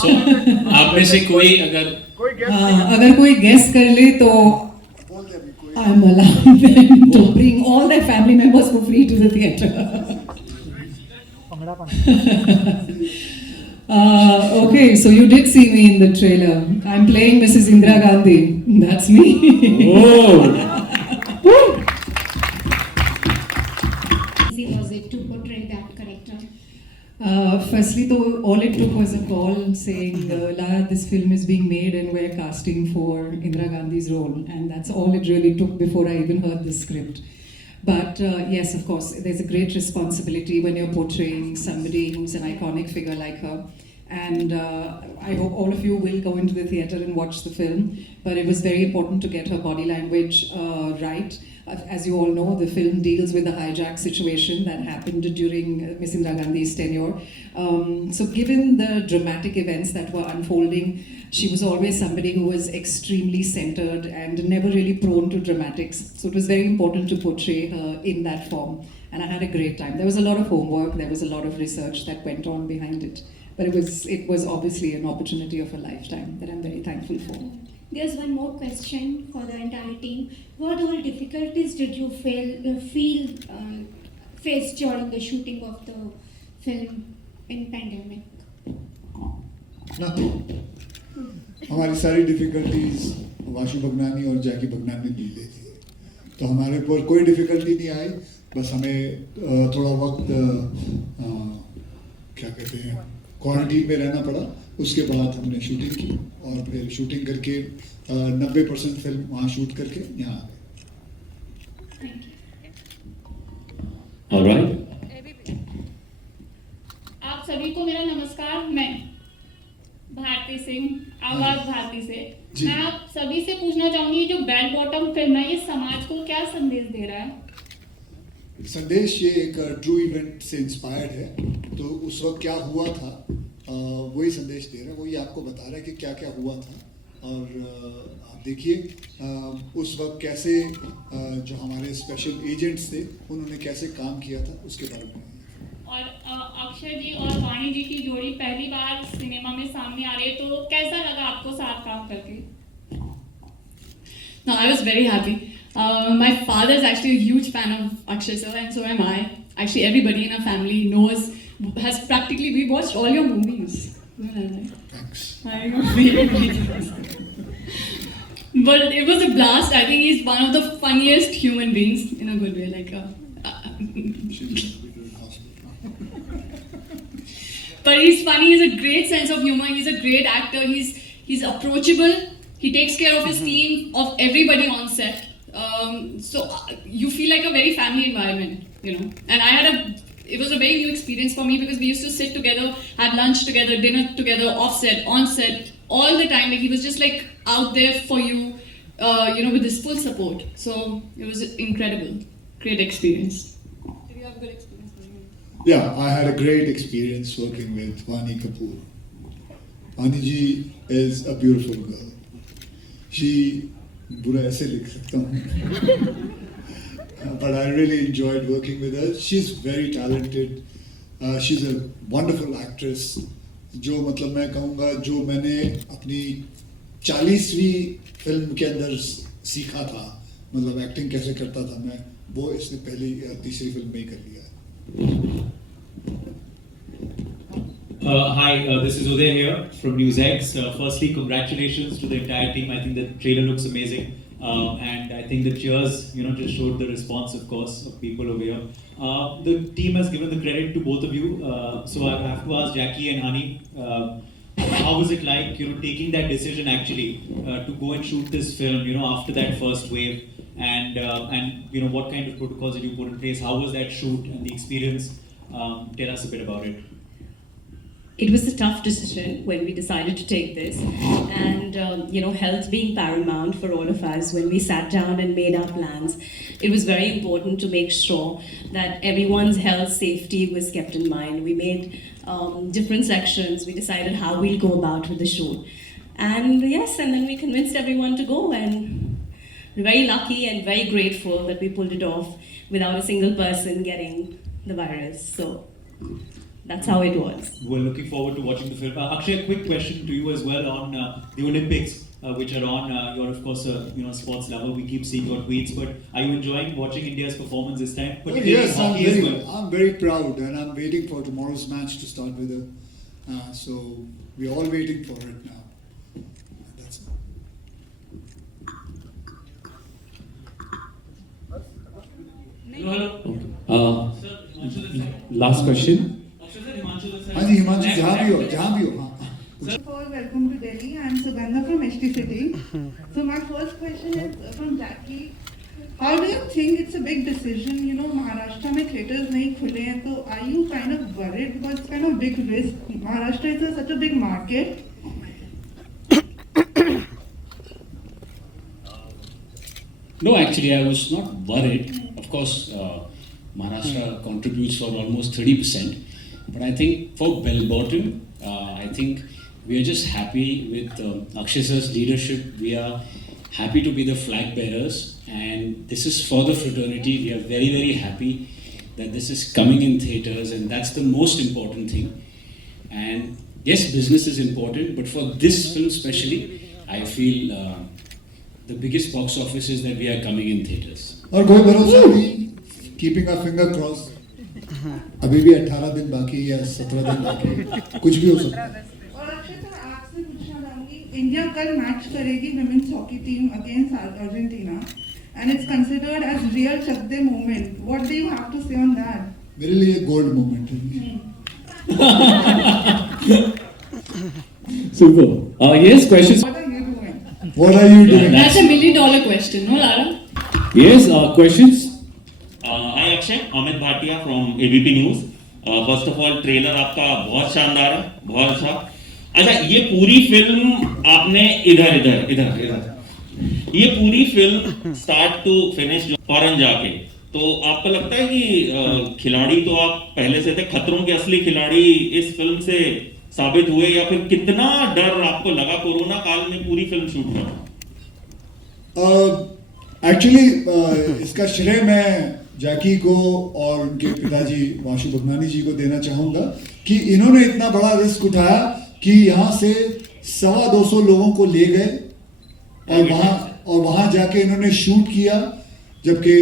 So, आप में से कोई अगर अगर कोई गेस कर ले तो I'm allowing them to bring all their family members for free to the theatre. Okay, so you did see me in the trailer. I'm playing Mrs. Indira Gandhi. That's me. oh, Easy was it to portray that character? Firstly, though, all it took was a call saying, Lara, this film is being made and we're casting for Indira Gandhi's role. And that's all it really took before I even heard the script. But yes, of course, there's a great responsibility when you're portraying somebody who's an iconic figure like her. And I hope all of you will go into the theatre and watch the film. But it was very important to get her body language right. As you all know, the film deals with the hijack situation that happened during Miss Indira Gandhi's tenure. So given the dramatic events that were unfolding, she was always somebody who was extremely centered and never really prone to dramatics. So it was very important to portray her in that form. And I had a great time. There was a lot of homework, there was a lot of research that went on behind it. But it was obviously an opportunity of a lifetime that I'm very thankful for. There's one more question for the entire team. What all difficulties did you face during the shooting of the film in pandemic? Nothing. हमारी सारी difficulties Vashu Bhagnani और जैकी भगनानी ने ली थी, तो हमारे ऊपर कोई difficulty नहीं आई. बस हमें थोड़ा वक्त क्या कहते हैं क्वारंटीन में रहना पड़ा. उसके बाद हमने शूटिंग की और फिर शूटिंग करके 90% फिल्म वहाँ शूट करके यहाँ आ गए. all right. आप सभी को मेरा नमस्कार. मैं भारती सिंह आवाज भारती से. मैं आप सभी से पूछना चाहूंगी, जो बेल बॉटम फिल्म है ये समाज को क्या संदेश दे रहा है? संदेश ये एक ट्रू इवेंट से इंस्पायर्ड है. तो उस वक्त क्या हुआ था वही संदेश दे रहा है, वही आपको बता रहा है कि क्या क्या हुआ था. और आप देखिए उस वक्त कैसे जो हमारे स्पेशल एजेंट्स थे उन्होंने कैसे काम किया था उसके बारे में. और अक्षय जी और वाणी जी की जोड़ी पहली बार सिनेमा में सामने आ रही है, तो कैसा लगा आपको साथ काम करके? No, I was very happy. My father is actually a huge fan of Akshay sir, and so am I. Actually, everybody in our family we watched all your movies. Thanks. But it was a blast. I think he's one of the funniest human beings in a good way. But he's funny. He's a great sense of humor. He's a great actor. He's approachable. He takes care of his team, of everybody on set. So you feel like a very family environment, you know. And it was a very new experience for me because we used to sit together, have lunch together, dinner together, off set, on set, all the time. Like he was just like out there for you, with his full support. So it was incredible, great experience. Did you have a good experience? Yeah, I had a great experience working with Vani Kapoor. Vani ji is a beautiful girl. She बुरा ऐसे लिख सकता हूँ. But I really enjoyed working with her. She's very talented. She's a wonderful actress. जो मतलब मैं कहूँगा जो मैंने अपनी 40वीं फिल्म के अंदर सीखा था, मतलब एक्टिंग कैसे करता था मैं, वो इसने पहली तीसरी फिल्म में ही कर लिया. Hi, this is Uday here from NewsX. Firstly, congratulations to the entire team. I think the trailer looks amazing. And I think the cheers, just showed the response, of course, of people over here. The team has given the credit to both of you. So I have to ask Jackie and Ani, how was it like, taking that decision actually to go and shoot this film, after that first wave, and what kind of protocols did you put in place? How was that shoot and the experience? Tell us a bit about it. It was a tough decision when we decided to take this, and health being paramount for all of us. When we sat down and made our plans, it was very important to make sure that everyone's health safety was kept in mind. We made different sections. We decided how we'll go about with the shoot, and then we convinced everyone to go, and we're very lucky and very grateful that we pulled it off without a single person getting the virus. So That's how it was. We're looking forward to watching the film. Akshay, a quick question to you as well on the Olympics, which are on. You're of course a sports lover. We keep seeing your tweets, but are you enjoying watching India's performance this time? Yes, hockey as well. I'm very proud, and I'm waiting for tomorrow's match to start with. So we're all waiting for it now. That's it. Last question. हाँ जी हिमांशु जहाँ भी हो हाँ First of all, welcome to Delhi. I'm Sugandha from HT City. So my first question is from Jackie. How do you think it's a big decision? You know, Maharashtra में theaters नहीं खुले हैं, so are you kind of worried because it's kind of big risk? Maharashtra is such a big market. No, actually, I was not worried. Of course, Maharashtra contributes for almost 30%. But I think for Bell Bottom, I think we are just happy with Akshay sir's leadership. We are happy to be the flag bearers. And this is for the fraternity. We are very, very happy that this is coming in theatres. And that's the most important thing. And yes, business is important. But for this film especially, I feel the biggest box office is that we are coming in theatres. और कोई भरोसा नहीं, keeping our finger crossed. अभी भी 18 दिन बाकी है या 17 दिन बाकी है, कुछ भी हो सकता है। और अक्षय सर आपसे पूछना चाहूँगी, इंडिया कल मैच करेगी women's hockey team against Argentina, and it's considered as real Chak De moment. What do you have to say on that? मेरे लिए गोल्ड मोमेंट है। Super. Yes, questions? What are you doing? What are you doing? That's a $1 million question, no, Lara? Yes, questions? Hi Akshay, Amit Bhatia from ABP News. First of all, trailer आपका बहुत शानदार है, बहुत अच्छा। अच्छा, ये पूरी फिल्म आपने ये पूरी film start to finish foreign जाके, तो आपको लगता है कि खिलाड़ी तो आप पहले से थे, खतरों के असली खिलाड़ी इस फिल्म से साबित हुए, या फिर कितना डर आपको लगा कोरोना काल में पूरी फिल्म शूट करना? एक्चुअली इसका श्रेय मैं जैकी को और उनके पिताजी वाशु भगनानी जी को देना चाहूँगा कि इन्होंने इतना बड़ा रिस्क उठाया कि यहाँ से 250 लोगों को ले गए और वहाँ जाके इन्होंने शूट किया, जबकि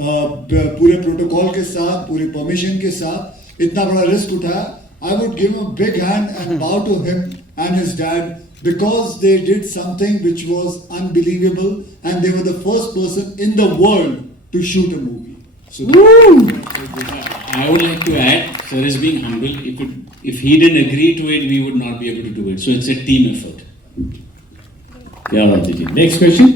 पूरे प्रोटोकॉल के साथ, पूरे परमिशन के साथ इतना बड़ा रिस्क उठाया। I would give a big hand and bow to him and his dad because they did something which was unbelievable and they were the first person in the world to shoot a movie. So I would like to add, sir is being humble. If he didn't agree to it, we would not be able to do it. So it's a team effort. Yeah, Rajiji. Next question.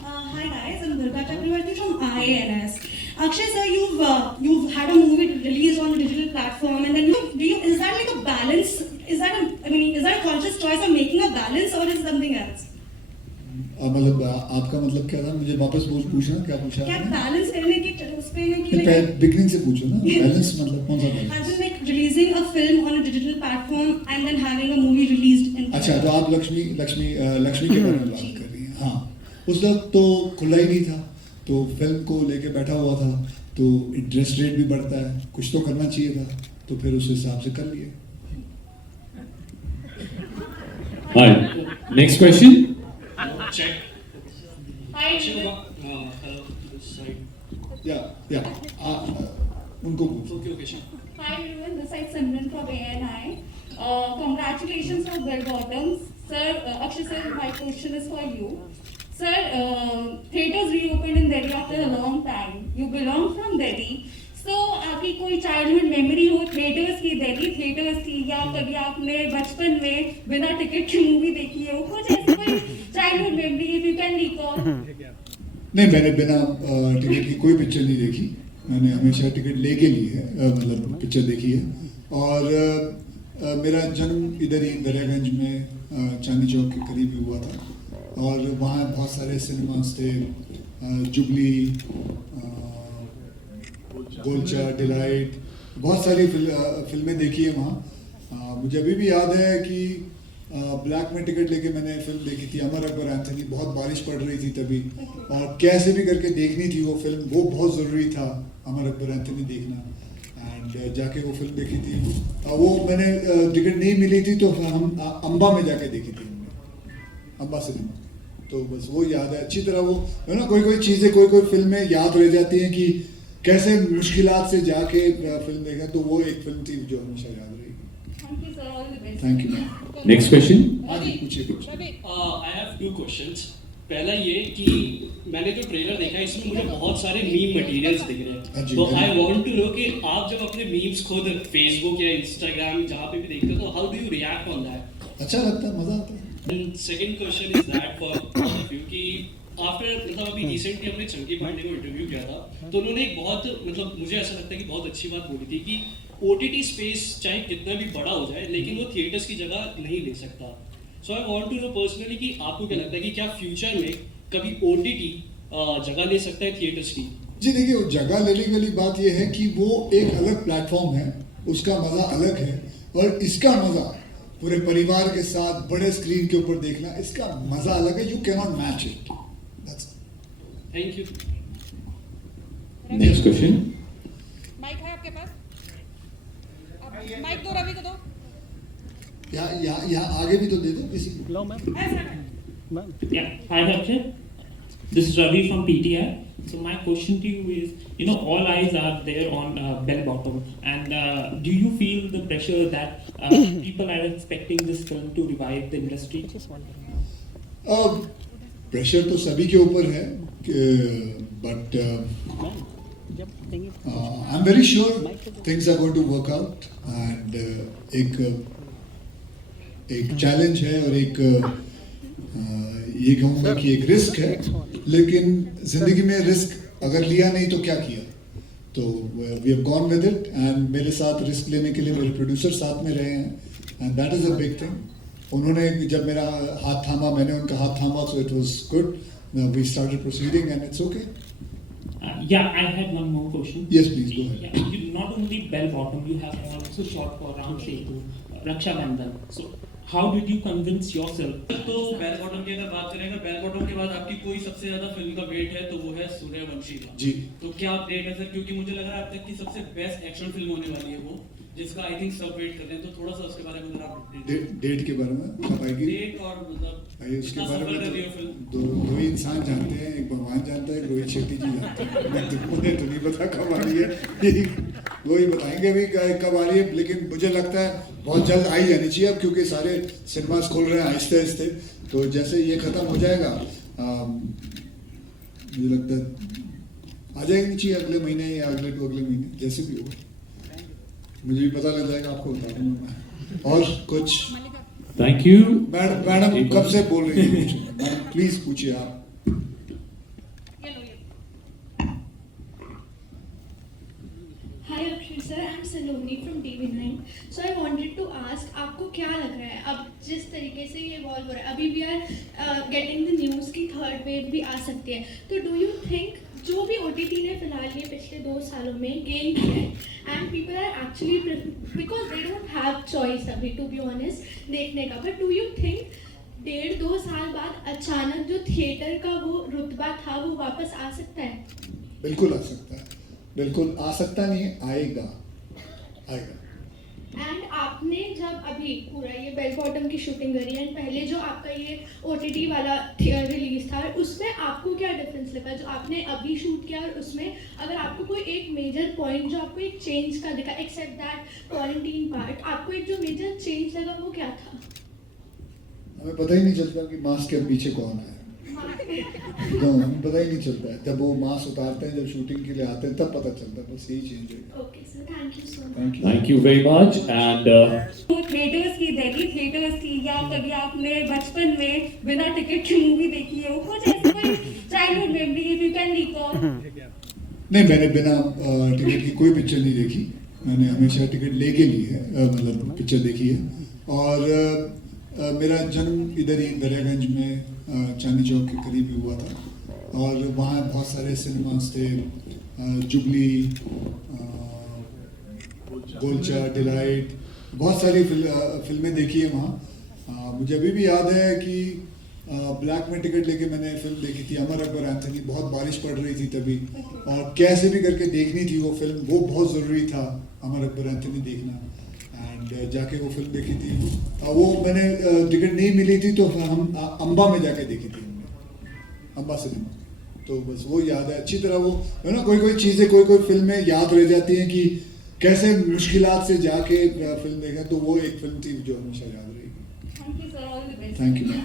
Hi guys, I'm Durga Chakravarti from IANS. Akshay sir, you've had a movie released on a digital platform, and then is that like a balance? Is that a conscious choice of making a balance, or is it something else? मतलब आपका मतलब क्या था? मुझे वापस पूछना क्या पूछा? क्या बैलेंस करने की उस पे है कि बिगनिंग से पूछो ना, बैलेंस मतलब कौन सा balance? As in like releasing a film on a digital platform and then having a movie released in. अच्छा, तो आप लक्ष्मी के बारे में बात कर रही हैं। हाँ, उस वक्त तो खुला ही नहीं था, तो फिल्म को लेके बैठा हुआ था, तो इंटरेस्ट रेट भी बढ़ता है, कुछ तो करना चाहिए था, तो फिर उस हिसाब से कर लिए। Right. Next question. Check. Hi. Yeah. उनको पूछो। Hi everyone, this is Simran from ANI. Congratulations for Bell Bottoms. Sir, Akshay sir, my question is for you. Sir, theatres reopened in Delhi after a long time. You belong from Delhi. So, आपकी कोई childhood memory हो theatres की या कभी आपने बचपन में बिना टिकट की मूवी देखी हो, कुछ ऐसी कोई childhood memory if you can recall? नहीं, मैंने बिना टिकट की कोई पिक्चर नहीं देखी। मैंने हमेशा टिकट लेके ली है, मतलब पिक्चर देखी है। और मेरा जन्म इधर ही दरियागंज में चांदनी चौक के करीब ही हुआ था, और वहाँ बहुत सारे सिनेमास थे, जुबली, गोलचा, डिलाइट, बहुत सारी फिल्में देखी है वहाँ। मुझे अभी भी याद है कि ब्लैक में टिकट लेके मैंने फिल्म देखी थी अमर अकबर एंथनी। बहुत बारिश पड़ रही थी तभी, और कैसे भी करके देखनी थी वो फिल्म, वो बहुत ज़रूरी था अमर अकबर एंथनी देखना। एंड जाके वो फिल्म देखी थी। वो मैंने टिकट नहीं मिली थी तो हम अम्बा में जाके देखी थी हमने, अम्बा सिनेमा। तो बस वो याद है अच्छी तरह। वो है ना, कोई कोई चीज़ें कोई फिल्में याद रह जाती हैं कि कैसे मुश्किलात से जाके फिल्म देखा, तो वो एक फिल्म थी जो हमेशा याद रहेगी। Thank you sir, all the best. Thank you. Next question. हाँ जी, पूछिए कुछ। I have 2 questions. पहला ये कि मैंने जो ट्रेलर देखा है इसमें मुझे बहुत सारे मीम मटेरियल्स दिख रहे हैं, तो आई वांट टू नो कि आप जब अपने मीम्स खुद फेसबुक या इंस्टाग्राम जहाँ पे भी देखते हो तो how do you react on that? अच्छा लगता है, मजा आता है। And second question is that for all of you कि आफ्टर मतलब अभी रिसेंटली हमने चंकी पांडे को इंटरव्यू किया था, तो उन्होंने एक बहुत मतलब मुझे ऐसा लगता है कि बहुत अच्छी बात बोली थी कि OTT स्पेस चाहे कितना भी बड़ा हो जाए लेकिन वो थिएटर्स की जगह नहीं ले सकता। So I want to know personally कि आपको क्या लगता है कि क्या फ्यूचर में कभी OTT जगह ले सकता है थिएटर्स की? जी देखिए, वो जगह लेने वाली बात ये है कि वो एक अलग प्लेटफॉर्म है, उसका मज़ा अलग है, और इसका मज़ा पूरे परिवार के साथ बड़े स्क्रीन के ऊपर देखना, इसका मज़ा अलग है। You can not match it. Thank you. Next question. Mic है आपके पास? माइक दो, रवि को दो। यहाँ आगे भी तो दे दो किसी को। Yeah, hi Akshay. This is Ravi from PTI. So my question to you is, you know, all eyes are there on Bell Bottom, and do you feel the pressure that people are expecting this film to revive the industry? Pressure तो सभी के ऊपर है, but I am very sure things are going to work out. And एक challenge है और एक ये कहूँगा कि एक रिस्क है, लेकिन जिंदगी में रिस्क अगर लिया नहीं तो क्या किया। तो we have gone with it, and मेरे साथ रिस्क लेने के लिए मेरे प्रोड्यूसर साथ में रहे हैं, and that is a big thing. उन्होंने जब मेरा हाथ थामा, मैंने उनका हाथ थामा, so it was good. We started proceeding and it's okay. Yeah, I had one more question. Yes, please go ahead. Yeah, you, not only Bell Bottom, you have also shot for Ram Setu, Raksha Bandhan. So how did you convince yourself? तो bell bottom की अगर बात करें, अगर bell bottom के बाद आपकी कोई सबसे ज्यादा फिल्म का वेट है तो वो है सूर्यवंशी का। जी। तो क्या आप डेट है सर, क्योंकि मुझे लग रहा है अब तक की सबसे बेस्ट एक्शन फिल्म होने वाली है वो, जिसका आई थिंक सब वेट कर रहे हैं, तो थोड़ा सा उसके बारे में जरा आप डेट के बारे में कब आएगी? डेट और मतलब उसके बारे में तो दो ही इंसान जानते हैं, एक भगवान जानता है, एक रोहित शेट्टी जी जानते हैं। मुझे तो नहीं पता कब आ रही है, वो ही बताएंगे भी कब आ रही है, लेकिन मुझे लगता है बहुत जल्द आई जानी चाहिए अब, क्योंकि सारे सिनेमास खोल रहे हैं आहिस्ते आहिस्ते। तो जैसे ये खत्म हो जाएगा, मुझे लगता है आ जाएगी चाहिए अगले महीने या अगले महीने, जैसे भी हो। मुझे भी पता लग जाएगा, आपको बता दूंगा मैं। और कुछ? Thank you. मैडम कब से बोल रही है? मैडम प्लीज पूछिए आप। Hi Akshay sir, I'm Saloni from TV9. So I wanted to ask, आपको क्या लग रहा है अब जिस तरीके से ये इवॉल्व हो रहा है, अभी we are getting the news की थर्ड वेव भी आ सकती है, तो डू यू थिंक जो भी OTT ने फिलहाल ये पिछले 2 सालों में गेन किया है and people are actually because they don't have choice अभी टू बी ऑनेस्ट देखने का, बट डू यू थिंक 1.5-2 साल बाद अचानक जो थिएटर का वो रुतबा था वो वापस आ सकता है? बिल्कुल आ सकता है, बिल्कुल आ सकता नहीं है, आएगा। एंड आपने जब अभी पूरा ये बेल बॉटम की शूटिंग करी एंड पहले जो आपका ये OTT वाला रिलीज था, उसमें आपको क्या डिफरेंस लगा जो आपने अभी शूट किया और उसमें? अगर आपको कोई एक मेजर पॉइंट जो आपको एक चेंज का दिखा, एक्सेप्ट दैट क्वारंटीन पार्ट, आपको एक जो मेजर चेंज लगा वो क्या था? हमें पता ही नहीं चलता कि मास्क के पीछे कौन है, तो हमें पता ही नहीं चलता है। जब वो मास्क उतारते हैं, जब शूटिंग के लिए आते हैं, तब पता चलता है। बस यही चेंज है। Okay sir, thank you so much. Thank you very much. And theatres की, दिल्ली थिएटर्स की, या कभी आपने बचपन में बिना टिकट की मूवी देखी हो, कुछ ऐसी कोई childhood memory if you can recall? नहीं, मैंने बिना टिकट की कोई पिक्चर नहीं देखी। मैंने हमेशा टिकट लेके ली है, मतलब पिक्चर देखी है। और मेरा जन्म इधर ही दरियागंज में चांदनी चौक के करीब ही हुआ था, और वहाँ बहुत सारे सिनेमास थे, जुबली, गोलचा, डिलाइट, बहुत सारी फिल्में देखी है वहाँ। मुझे अभी भी याद है कि ब्लैक में टिकट लेके मैंने फिल्म देखी थी, अमर अकबर एंथनी। बहुत बारिश पड़ रही थी तभी, और कैसे भी करके देखनी थी वो फिल्म, वो बहुत ज़रूरी था अमर अकबर एंथनी देखना, एंड जाके वो फिल्म देखी थी। वो मैंने टिकट नहीं मिली थी तो हम अम्बा में जाके देखी थी हमने, अम्बा सिनेमा। तो बस वो याद है अच्छी तरह, वो है ना, कोई कोई चीज़ें कोई कोई फिल्में याद रह जाती हैं कि कैसे मुश्किलात से जाके फिल्म देखा, तो वो एक फिल्म थी जो हमेशा याद रहेगी। Thank you, sir. All the best. Thank you ma'am.